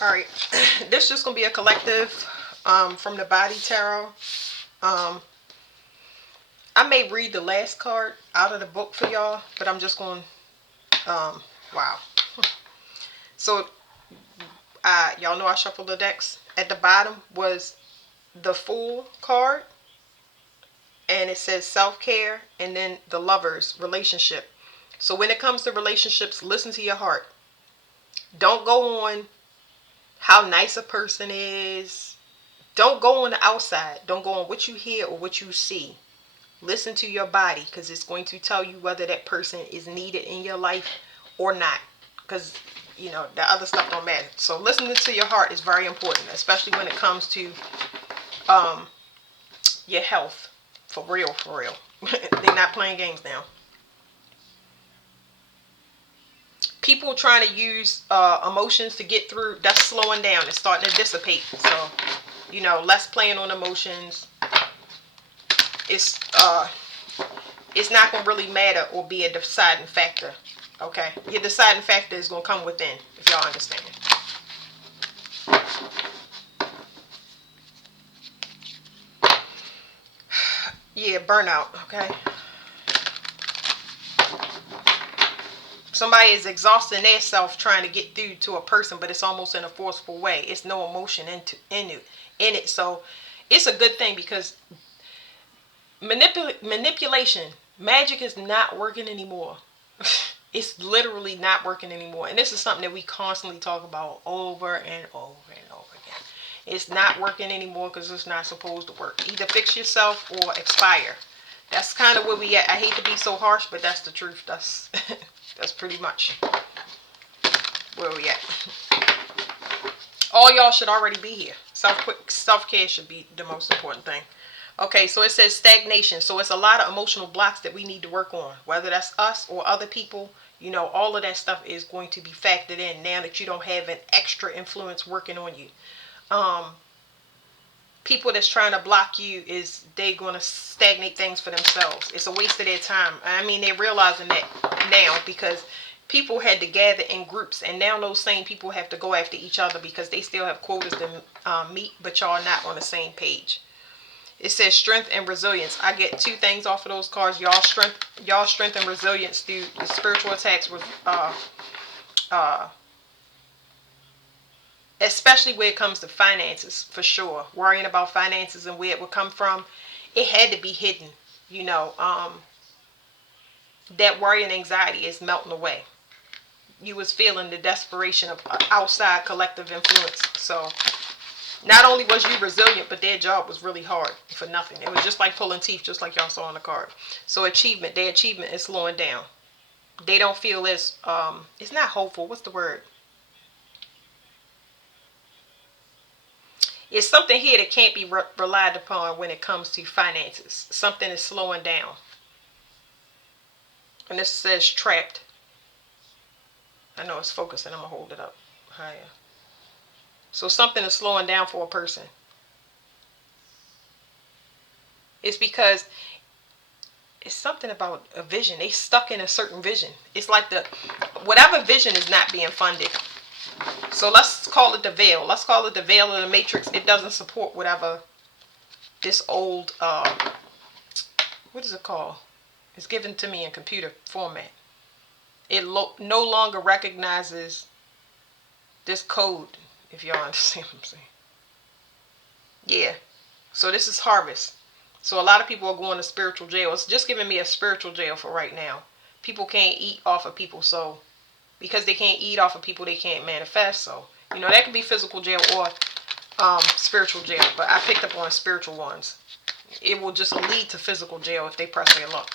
All right. This is just going to be a collective from the Body Tarot. Um, I may read the last card out of the book for y'all, but I'm just going wow. So, y'all know I shuffled the decks. At the bottom was the Fool card, and it says self-care, and then the Lover's relationship. So when it comes to relationships, listen to your heart. Don't go on how nice a person is. Don't go on the outside. Don't go on what you hear or what you see. Listen to your body, because it's going to tell you whether that person is needed in your life or not. Because, the other stuff don't matter. So listening to your heart is very important, especially when it comes to um, your health. For real, for real. They're not playing games now. People trying to use emotions to get through, that's slowing down. It's starting to dissipate. So, less playing on emotions. It's it's not going to really matter or be a deciding factor. Okay? Your deciding factor is going to come within, if y'all understand. Yeah, burnout. Okay? Somebody is exhausting their self trying to get through to a person, but it's almost in a forceful way. It's no emotion in it. So it's a good thing, because manipulation, magic is not working anymore. It's literally not working anymore. And this is something that we constantly talk about over and over and over again. It's not working anymore because it's not supposed to work. Either fix yourself or expire. That's kind of where we at. I hate to be so harsh, but that's the truth. That's that's pretty much where we at. All y'all should already be here. Self-care should be the most important thing. Okay, so it says stagnation. So it's a lot of emotional blocks that we need to work on. Whether that's us or other people, all of that stuff is going to be factored in now that you don't have an extra influence working on you. People that's trying to block you, is they going to stagnate things for themselves. It's a waste of their time. I mean, they're realizing that now, because people had to gather in groups, and now those same people have to go after each other because they still have quotas to meet, but y'all are not on the same page. It says strength and resilience. I get two things off of those cards. Y'all strength and resilience through the spiritual attacks with uh especially when it comes to finances, for sure. Worrying about finances and where it would come from. It had to be hidden. You know, that worry and anxiety is melting away. You was feeling the desperation of outside collective influence. So not only was you resilient, but their job was really hard for nothing. It was just like pulling teeth, just like y'all saw on the card. So their achievement is slowing down. They don't feel as, it's not hopeful. What's the word? It's something here that can't be relied upon when it comes to finances. Something is slowing down. And this says trapped. I know it's focusing. I'm going to hold it up higher. So something is slowing down for a person. It's because it's something about a vision. They stuck in a certain vision. It's like whatever vision is not being funded. So let's call it the veil. Let's call it the veil of the matrix. It doesn't support whatever this old, what is it called? It's given to me in computer format. It no longer recognizes this code, if y'all understand what I'm saying. Yeah. So this is harvest. So a lot of people are going to spiritual jail. It's just giving me a spiritual jail for right now. People can't eat off of people, so because they can't eat off of people, they can't manifest. So, that could be physical jail or spiritual jail. But I picked up on spiritual ones. It will just lead to physical jail if they press their luck.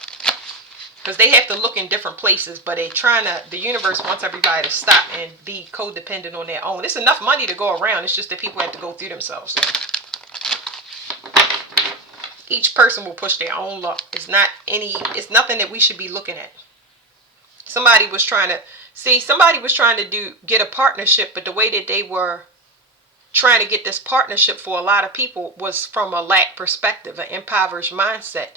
Because they have to look in different places, but the universe wants everybody to stop and be codependent on their own. It's enough money to go around. It's just that people have to go through themselves. Each person will push their own luck. It's nothing that we should be looking at. Somebody was trying to get a partnership, but the way that they were trying to get this partnership for a lot of people was from a lack perspective, an impoverished mindset.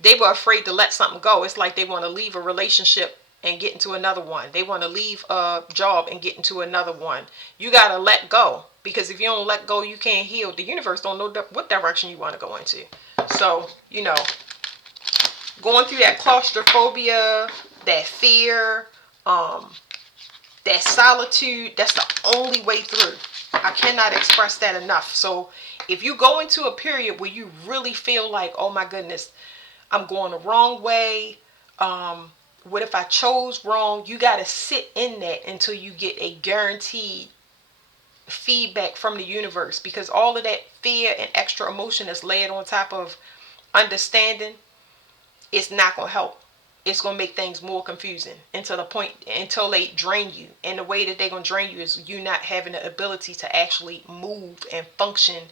They were afraid to let something go. It's like they want to leave a relationship and get into another one. They want to leave a job and get into another one. You got to let go, because if you don't let go, you can't heal. The universe don't know what direction you want to go into. So, going through that claustrophobia, that fear, that solitude, that's the only way through. I cannot express that enough. So if you go into a period where you really feel like, oh my goodness, I'm going the wrong way, what if I chose wrong? You got to sit in that until you get a guaranteed feedback from the universe, because all of that fear and extra emotion that's layered on top of understanding, it's not going to help. It's going to make things more confusing until they drain you. And the way that they're going to drain you is you not having the ability to actually move and function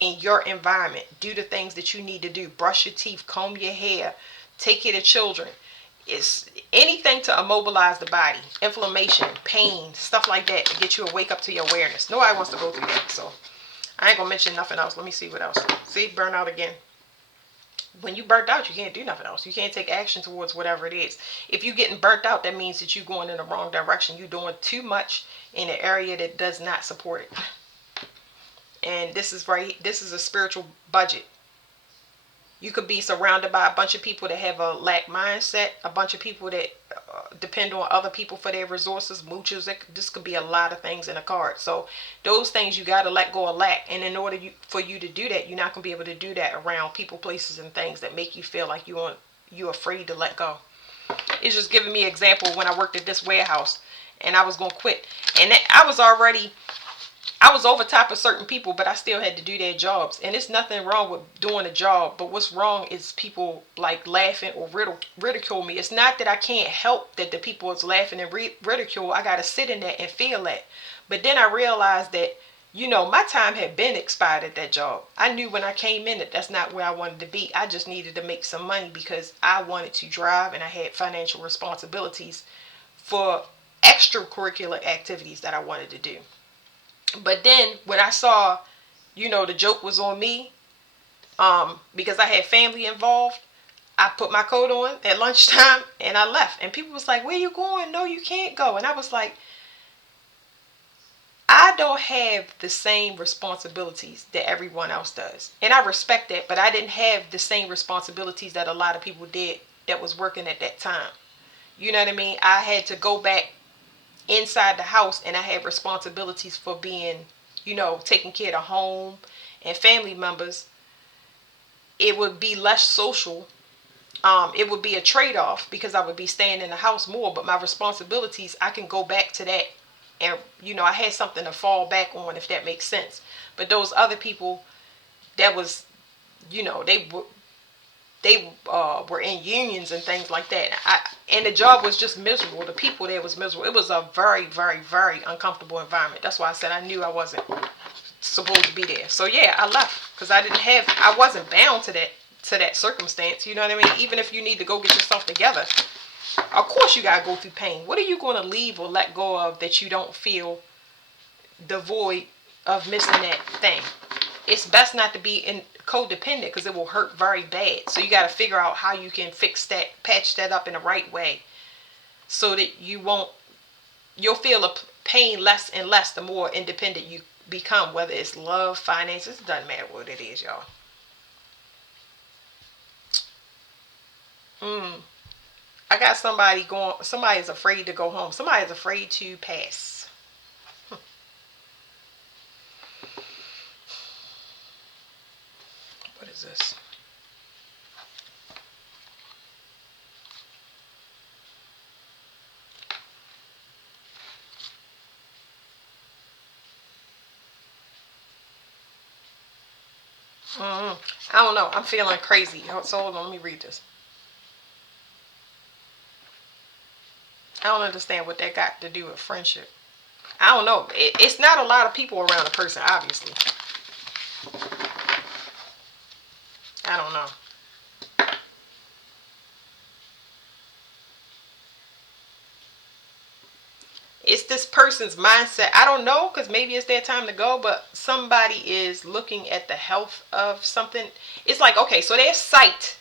in your environment. Do the things that you need to do. Brush your teeth, comb your hair, take care of children. It's anything to immobilize the body. Inflammation, pain, stuff like that, to get you to wake up to your awareness. Nobody wants to go through that. So I ain't going to mention nothing else. Let me see what else. See, burnout again. When you burnt out, you can't do nothing else. You can't take action towards whatever it is. If you're getting burnt out, that means that you're going in the wrong direction. You're doing too much in an area that does not support it. And this is a spiritual budget. You could be surrounded by a bunch of people that have a lack mindset, a bunch of people that depend on other people for their resources, mooches. This could be a lot of things in a card. So those things you got to let go of lack. And in order for you to do that, you're not going to be able to do that around people, places, and things that make you feel like you're afraid to let go. It's just giving me an example when I worked at this warehouse and I was going to quit. And I was over top of certain people, but I still had to do their jobs. And it's nothing wrong with doing a job, but what's wrong is people like laughing or ridicule me. It's not that I can't help that the people is laughing and ridicule. I got to sit in that and feel that. But then I realized that, my time had been expired at that job. I knew when I came in that that's not where I wanted to be. I just needed to make some money because I wanted to drive and I had financial responsibilities for extracurricular activities that I wanted to do. But then when I saw, the joke was on me, because I had family involved, I put my coat on at lunchtime and I left. And people was like, where you going? No, you can't go. And I was like, I don't have the same responsibilities that everyone else does. And I respect that, but I didn't have the same responsibilities that a lot of people did that was working at that time. You know what I mean? I had to go back inside the house and I had responsibilities for being, taking care of home and family members. It would be less social. It would be a trade-off because I would be staying in the house more, but my responsibilities, I can go back to that. And, I had something to fall back on, if that makes sense. But those other people, that was, they were in unions and things like that. And the job was just miserable. The people there was miserable. It was a very, very, very uncomfortable environment. That's why I said I knew I wasn't supposed to be there. So yeah, I left because I wasn't bound to that circumstance. You know what I mean? Even if you need to go get yourself together, of course you gotta go through pain. What are you going to leave or let go of that you don't feel devoid of missing that thing? It's best not to be in codependent because it will hurt very bad. So you got to figure out how you can fix that, patch that up in the right way, so that you'll feel the pain less and less the more independent you become. Whether it's love, finances, it doesn't matter what it is, y'all. I got somebody going. Somebody is afraid to go home. Somebody is afraid to pass. What is this? I don't know. I'm feeling crazy. So hold on. Let me read this. I don't understand what that got to do with friendship. I don't know. It's not a lot of people around a person, obviously. I don't know. It's this person's mindset. I don't know, because maybe it's their time to go, but somebody is looking at the health of something. It's like, okay, so their sight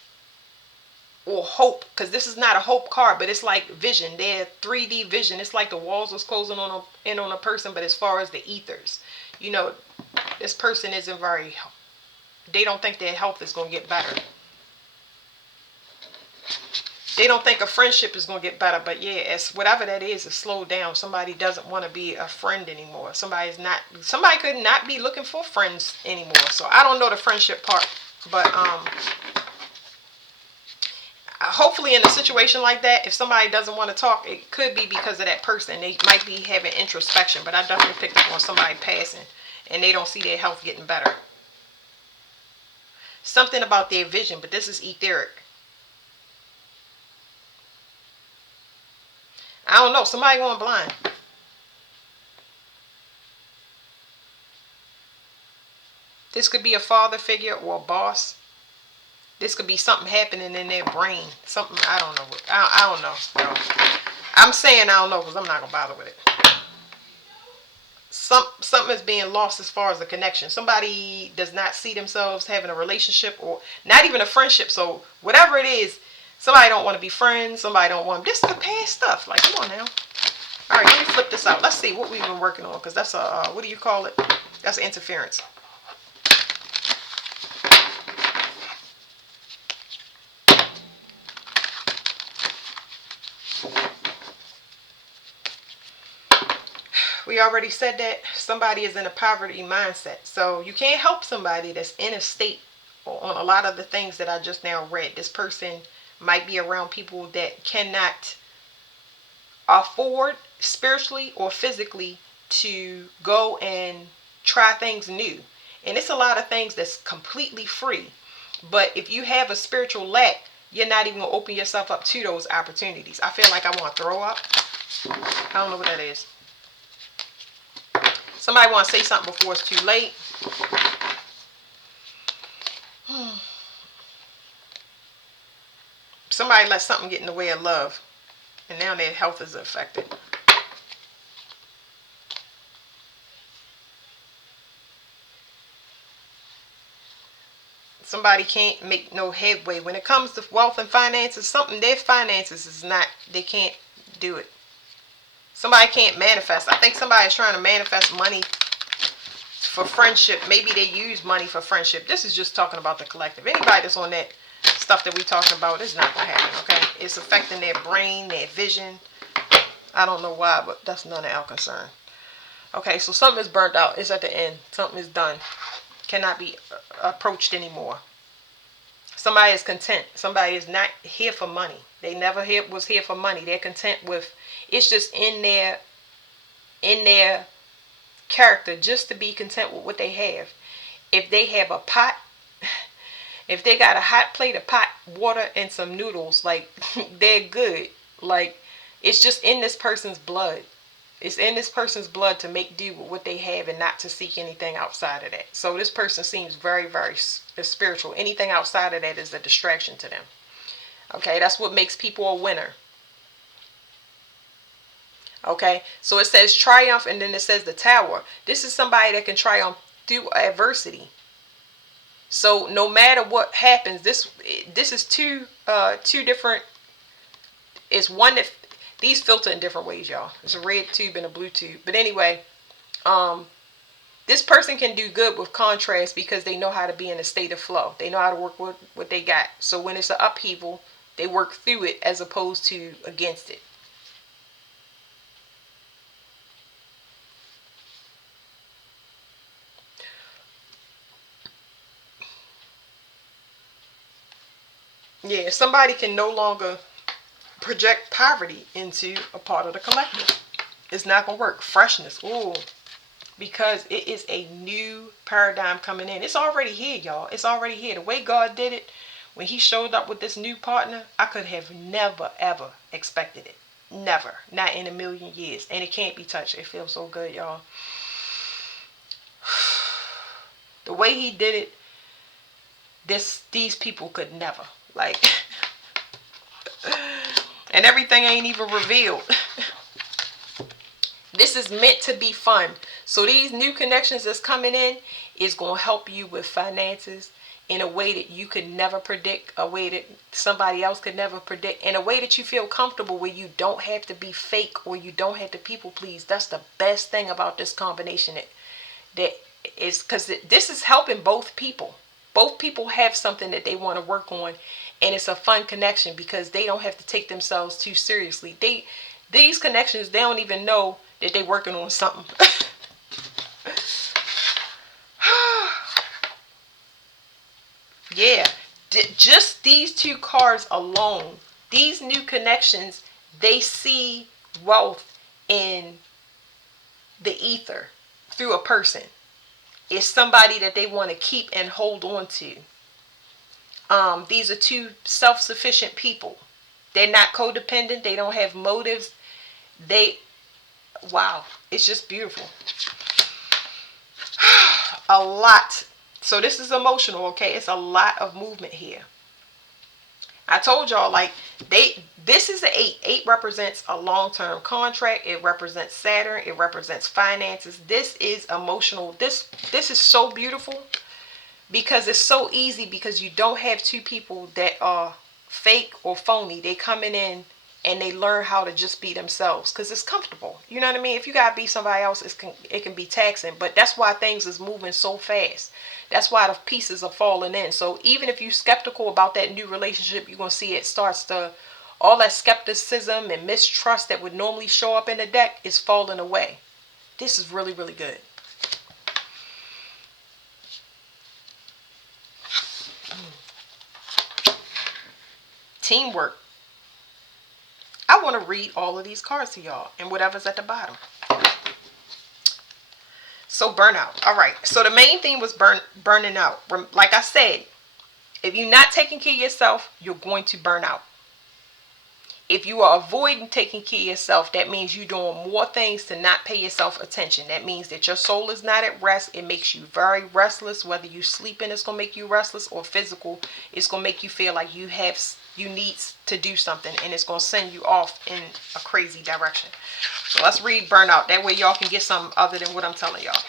or hope, because this is not a hope card, but it's like vision. They're 3D vision. It's like the walls was closing in on a person, but as far as the ethers, you know, this person isn't very, they don't think their health is going to get better. They don't think a friendship is going to get better, but yeah, it's whatever that is slowed down. Somebody doesn't want to be a friend anymore. Somebody could not be looking for friends anymore. So I don't know the friendship part, but hopefully in a situation like that, if somebody doesn't want to talk, it could be because of that person. They might be having introspection, but I definitely picked up on somebody passing and they don't see their health getting better. Something about their vision, but this is etheric. I don't know. Somebody going blind. This could be a father figure or a boss. This could be something happening in their brain. Something, I don't know. I don't know. I'm saying I don't know because I'm not going to bother with it. Something is being lost as far as the connection. Somebody does not see themselves having a relationship or not even a friendship. So whatever it is, somebody don't want to be friends. Somebody don't want. This is the past stuff. Like, come on now. All right, let me flip this out. Let's see what we've been working on, because that's a, what do you call it? That's interference. We already said that somebody is in a poverty mindset. So you can't help somebody that's in a state on a lot of the things that I just now read. This person might be around people that cannot afford spiritually or physically to go and try things new. And it's a lot of things that's completely free. But if you have a spiritual lack, you're not even going to open yourself up to those opportunities. I feel like I want to throw up. I don't know what that is. Somebody want to say something before it's too late. Somebody let something get in the way of love, and now their health is affected. Somebody can't make no headway when it comes to wealth and finances. Something, their finances is not, they can't do it. Somebody can't manifest. I think somebody is trying to manifest money for friendship. Maybe they use money for friendship. This is just talking about the collective. Anybody that's on that stuff that we talking about, it's not going to happen, okay? It's affecting their brain, their vision. I don't know why, but that's none of our concern. Okay, so something is burnt out. It's at the end. Something is done. Cannot be approached anymore. Somebody is content. Somebody is not here for money. They never was here for money. They're content with, it's just in their character just to be content with what they have. If they have a pot, if they got a hot plate of pot, water, and some noodles, like, they're good. Like, it's just in this person's blood. It's in this person's blood to make do with what they have and not to seek anything outside of that. So this person seems very, very spiritual. Anything outside of that is a distraction to them. Okay, that's what makes people a winner. Okay, so it says triumph, and then it says the tower. This is somebody that can triumph through adversity. So no matter what happens, this is two different. It's one that these filter in different ways, y'all. It's a red tube and a blue tube. But anyway, this person can do good with contrast because they know how to be in a state of flow. They know how to work with what they got. So when it's an upheaval, they work through it as opposed to against it. Yeah, somebody can no longer project poverty into a part of the collective. It's not going to work. Freshness. Ooh. Because it is a new paradigm coming in. It's already here, y'all. It's already here. The way God did it, when he showed up with this new partner, I could have never, ever expected it. Never. Not in a million years. And it can't be touched. It feels so good, y'all. The way he did it, these people could never. Like, and everything ain't even revealed. This is meant to be fun. So these new connections that's coming in is going to help you with finances. in a way that you could never predict, a way that somebody else could never predict, in a way that you feel comfortable, where you don't have to be fake or you don't have to people please. That's the best thing about this combination. That is because this is helping both people. Both people have something that they want to work on, and it's a fun connection because they don't have to take themselves too seriously. These connections, they don't even know that they're working on something. Yeah, just these two cards alone, these new connections, they see wealth in the ether through a person. It's somebody that they want to keep and hold on to. These are two self-sufficient people. They're not codependent. They don't have motives. Wow, it's just beautiful. A lot. So this is emotional, okay? It's a lot of movement here. I told y'all, like, this is an 8. 8 represents a long-term contract. It represents Saturn. It represents finances. This is emotional. This is so beautiful because it's so easy, because you don't have two people that are fake or phony. They coming in and they learn how to just be themselves because it's comfortable. You know what I mean? If you gotta be somebody else, it can be taxing. But that's why things is moving so fast. That's why the pieces are falling in. So even if you're skeptical about that new relationship, you're gonna see it starts to, all that skepticism and mistrust that would normally show up in the deck is falling away. This is really, really good. Teamwork. I want to read all of these cards to y'all and whatever's at the bottom. So burnout. All right. So the main thing was burning out. Like I said, if you're not taking care of yourself, you're going to burn out. If you are avoiding taking care of yourself, that means you're doing more things to not pay yourself attention. That means that your soul is not at rest. It makes you very restless. Whether you sleeping, it's going to make you restless, or physical, it's going to make you feel like you need to do something, and it's going to send you off in a crazy direction. So let's read burnout. That way y'all can get something other than what I'm telling y'all.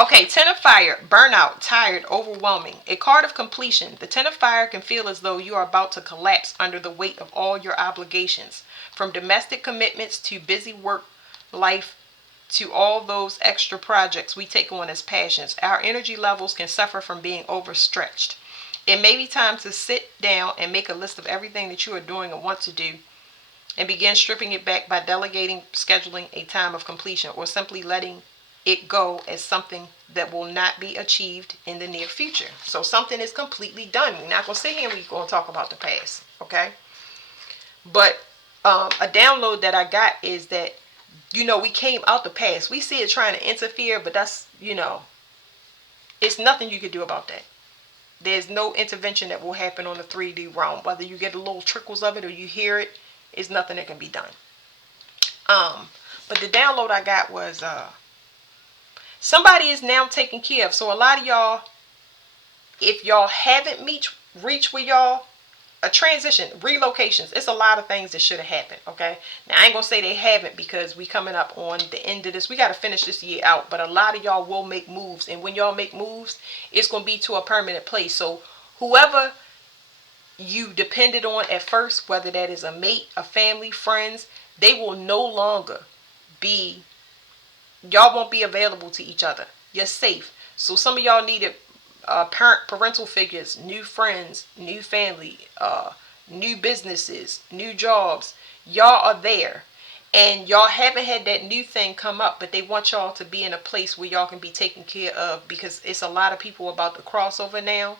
Okay, Ten of Fire, burnout, tired, overwhelming. A card of completion. The Ten of Fire can feel as though you are about to collapse under the weight of all your obligations. From domestic commitments to busy work life to all those extra projects we take on as passions, our energy levels can suffer from being overstretched. It may be time to sit down and make a list of everything that you are doing and want to do, and begin stripping it back by delegating, scheduling a time of completion, or simply letting it go as something that will not be achieved in the near future. So something is completely done. We're not going to sit here and we're going to talk about the past, okay? But a download that I got is that, we came out the past. We see it trying to interfere, but that's, it's nothing you can do about that. There's no intervention that will happen on the 3D realm. Whether you get the little trickles of it or you hear it, it's nothing that can be done. But the download I got was somebody is now taken care of. So a lot of y'all, if y'all haven't reached with y'all, a transition, relocations, it's a lot of things that should have happened, okay? Now, I ain't going to say they haven't because we coming up on the end of this. We got to finish this year out, but a lot of y'all will make moves. And when y'all make moves, it's going to be to a permanent place. So whoever you depended on at first, whether that is a mate, a family, friends, they will no longer be, y'all won't be available to each other. You're safe. So some of y'all needed parental figures, new friends, new family, new businesses, new jobs. Y'all are there, and y'all haven't had that new thing come up, but they want y'all to be in a place where y'all can be taken care of, because it's a lot of people about to cross over now,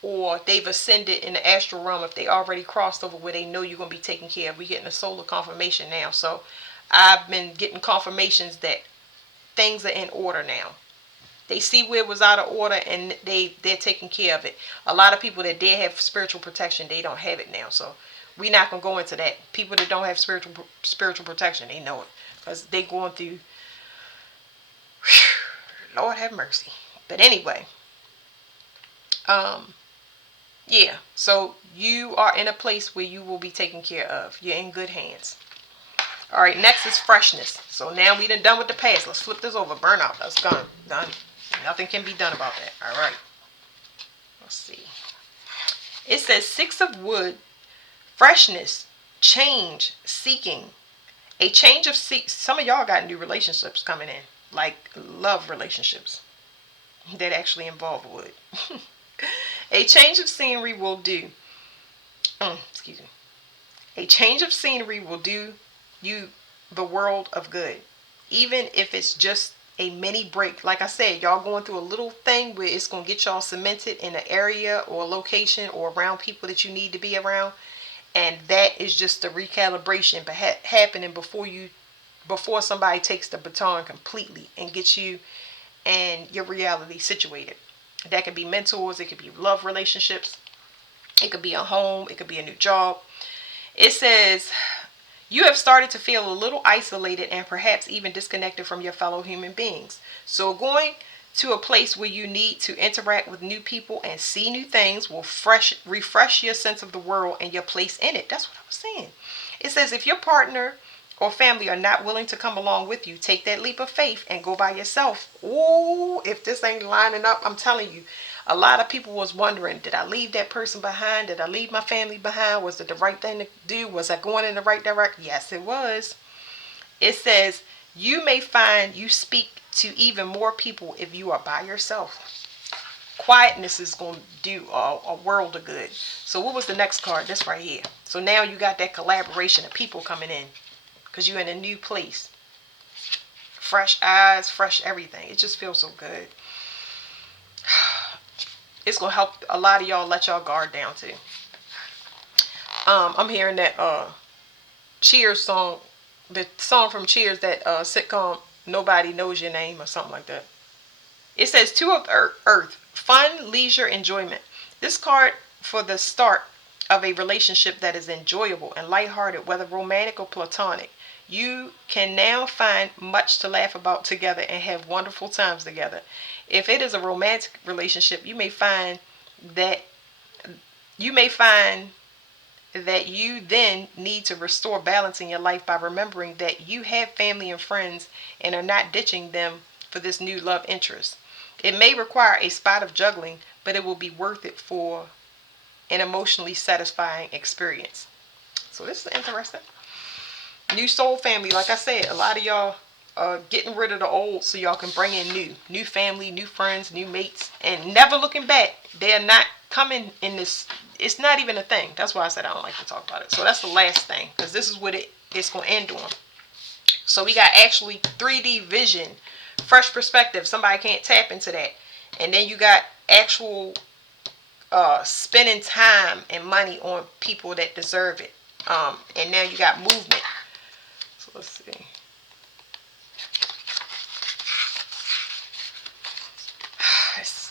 or they've ascended in the astral realm if they already crossed over, where they know you're going to be taken care of. We're getting a solar confirmation now. So I've been getting confirmations that things are in order now. They see where it was out of order, and they're taking care of it. A lot of people that did have spiritual protection, they don't have it now. So we're not going to go into that. People that don't have spiritual protection, they know it, because they going through, Lord have mercy. But anyway, yeah, so you are in a place where you will be taken care of. You're in good hands. All right, next is freshness. So now we done with the past. Let's flip this over. Burnout. That's gone. Done. Nothing can be done about that. All right. Let's see. It says 6 of wood, freshness, change, seeking. A change of some of y'all got new relationships coming in, like love relationships that actually involve wood. A change of scenery will do. Excuse me. A change of scenery will do you the world of good, even if it's just a mini break. Like I said, y'all going through a little thing where it's going to get y'all cemented in an area or a location or around people that you need to be around, and that is just the recalibration happening before somebody takes the baton completely and gets you and your reality situated. That could be mentors, it could be love relationships, it could be a home, it could be a new job. It says you have started to feel a little isolated and perhaps even disconnected from your fellow human beings. So going to a place where you need to interact with new people and see new things will refresh your sense of the world and your place in it. That's what I was saying. It says if your partner or family are not willing to come along with you, take that leap of faith and go by yourself. Ooh, if this ain't lining up, I'm telling you. A lot of people was wondering, did I leave that person behind? Did I leave my family behind? Was it the right thing to do? Was I going in the right direction? Yes, it was. It says, you may find you speak to even more people if you are by yourself. Quietness is going to do a world of good. So what was the next card? This right here. So now you got that collaboration of people coming in because you're in a new place. Fresh eyes, fresh everything. It just feels so good. It's going to help a lot of y'all let y'all guard down too. I'm hearing that Cheers song, the song from Cheers, that sitcom, Nobody Knows Your Name or something like that. It says 2 of earth, fun, leisure, enjoyment. This card for the start of a relationship that is enjoyable and lighthearted, whether romantic or platonic. You can now find much to laugh about together and have wonderful times together. If it is a romantic relationship, you may find that you then need to restore balance in your life by remembering that you have family and friends and are not ditching them for this new love interest. It may require a spot of juggling, but it will be worth it for an emotionally satisfying experience. So this is interesting. New soul family, like I said, a lot of y'all are getting rid of the old so y'all can bring in new family, new friends, new mates, and never looking back. They're not coming in this. It's not even a thing. That's why I said I don't like to talk about it. So that's the last thing, because this is what it's going to end on. So we got actually 3D vision, fresh perspective. Somebody can't tap into that. And then you got actual spending time and money on people that deserve it. And now you got movement. So let's see.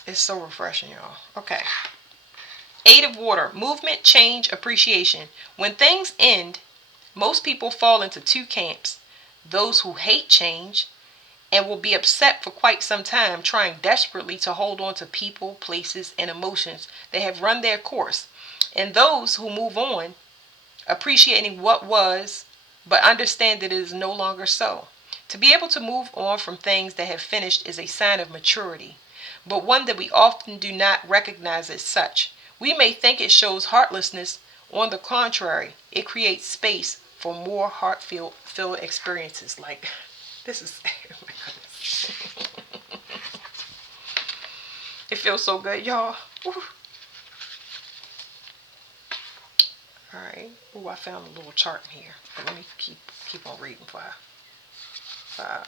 It's so refreshing, y'all. Okay. 8 of water, movement, change, appreciation. When things end, most people fall into 2 camps. Those who hate change and will be upset for quite some time, trying desperately to hold on to people, places, and emotions that have run their course. And those who move on, appreciating what was, but understand that it is no longer so. To be able to move on from things that have finished is a sign of maturity, but one that we often do not recognize as such. We may think it shows heartlessness. On the contrary, it creates space for more heart-filled experiences. Like, this is, oh my goodness. It feels so good, y'all. Woo. All right. Oh, I found a little chart in here. But let me keep on reading for okay.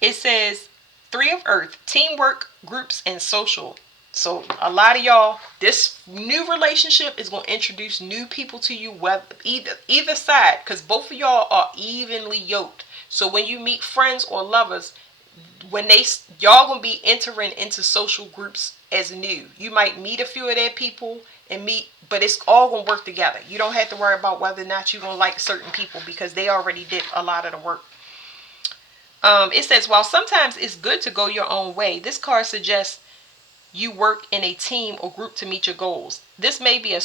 It says 3 of earth, teamwork, groups, and social. So a lot of y'all, this new relationship is going to introduce new people to you, whether either side, because both of y'all are evenly yoked. So when you meet friends or lovers, y'all gonna be entering into social groups as new. You might meet a few of their people but it's all gonna work together. You don't have to worry about whether or not you're gonna like certain people because they already did a lot of the work. It says, while sometimes it's good to go your own way, this card suggests you work in a team or group to meet your goals. This may be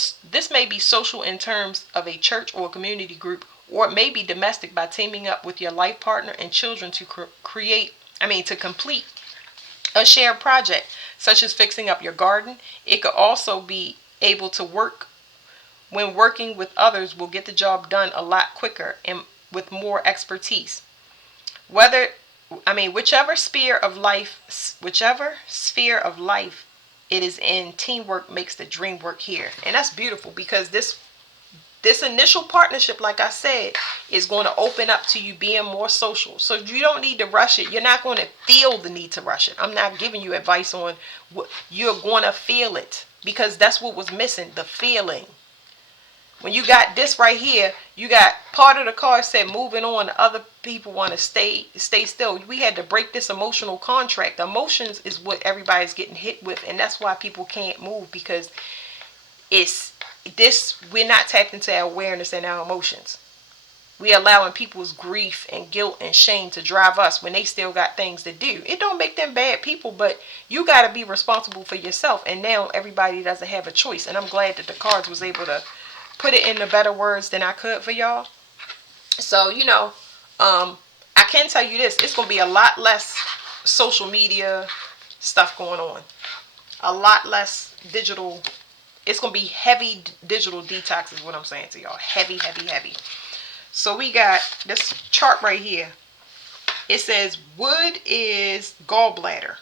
social in terms of a church or a community group, or it may be domestic by teaming up with your life partner and children to to complete a shared project, such as fixing up your garden. It could also be able to work when working with others will get the job done a lot quicker and with more expertise. Whether whichever sphere of life it is in, teamwork makes the dream work here. And that's beautiful, because this initial partnership, like I said, is going to open up to you being more social. So you don't need to rush it. You're not going to feel the need to rush it. I'm not giving you advice on what you're going to feel it, because that's what was missing, the feeling. When you got this right here, you got part of the card said moving on. Other people want to stay still. We had to break this emotional contract. Emotions is what everybody's getting hit with, and that's why people can't move, because we're not tapped into our awareness and our emotions. We allowing people's grief and guilt and shame to drive us when they still got things to do. It don't make them bad people, but you got to be responsible for yourself. And now everybody doesn't have a choice. And I'm glad that the cards was able to put it in the better words than I could for y'all. So, I can tell you this. It's going to be a lot less social media stuff going on. A lot less digital. It's going to be heavy digital detox is what I'm saying to y'all. Heavy, heavy, heavy. So we got this chart right here. It says wood is gallbladder.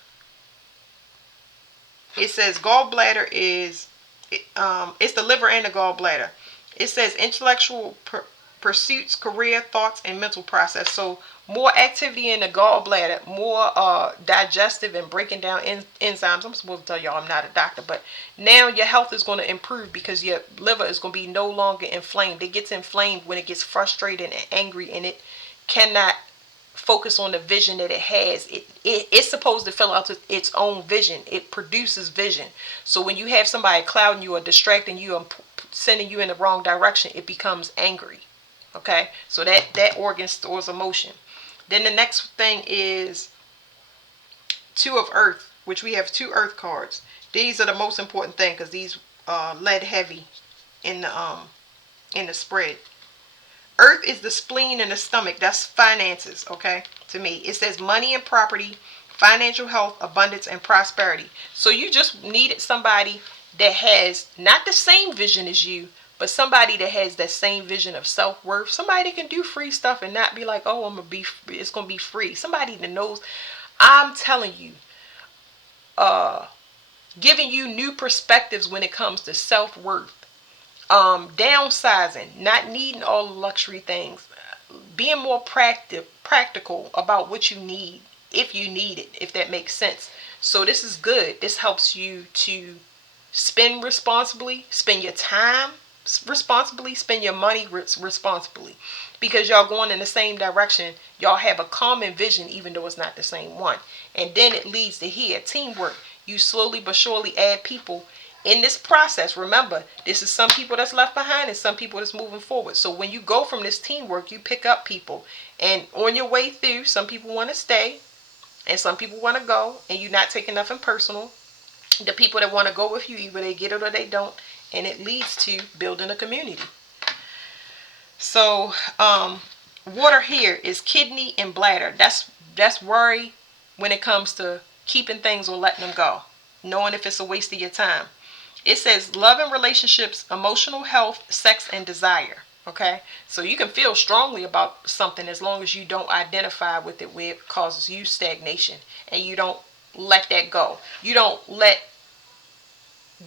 It says gallbladder is, it's the liver and the gallbladder. It says intellectual pursuits, career, thoughts, and mental process. So more activity in the gallbladder, more digestive and breaking down enzymes. I'm supposed to tell y'all I'm not a doctor, but now your health is going to improve because your liver is going to be no longer inflamed. It gets inflamed when it gets frustrated and angry, and it cannot focus on the vision that it has. It's supposed to fill out its own vision. It produces vision. So when you have somebody clouding you or distracting you and sending you in the wrong direction, it becomes angry. Okay, so that organ stores emotion. Then the next thing is two of earth, which we have two earth cards. These are the most important thing because these lead heavy in the spread. Earth is the spleen and the stomach. That's finances, okay? To me, it says money and property, financial health, abundance, and prosperity. So you just needed somebody that has not the same vision as you, but somebody that has that same vision of self-worth. Somebody that can do free stuff and not be like, oh, it's gonna be free. Somebody that knows. I'm telling you, giving you new perspectives when it comes to self-worth. Downsizing, not needing all the luxury things, being more practical about what you need, if you need it, if that makes sense. So this is good. This helps you to spend responsibly, spend your time responsibly, spend your money responsibly, because y'all going in the same direction. Y'all have a common vision, even though it's not the same one. And then it leads to here, teamwork. You slowly but surely add people in this process. Remember, this is some people that's left behind and some people that's moving forward. So when you go from this teamwork, you pick up people, and on your way through, some people want to stay and some people want to go, and you're not taking nothing personal. The people that want to go with you, either they get it or they don't, and it leads to building a community. So water here is kidney and bladder. That's worry when it comes to keeping things or letting them go, knowing if it's a waste of your time. It says love and relationships, emotional health, sex, and desire. Okay, so you can feel strongly about something as long as you don't identify with it where it causes you stagnation, and you don't let that go. You don't let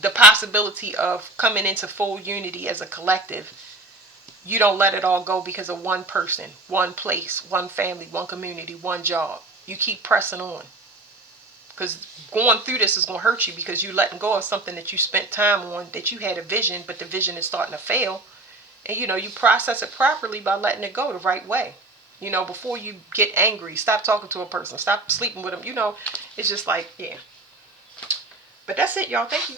the possibility of coming into full unity as a collective, you don't let it all go because of one person, one place, one family, one community, one job. You keep pressing on. Because going through this is going to hurt you, because you're letting go of something that you spent time on, that you had a vision, but the vision is starting to fail. And you process it properly by letting it go the right way. Before you get angry, stop talking to a person, stop sleeping with them. It's just like, yeah. But that's it, y'all. Thank you.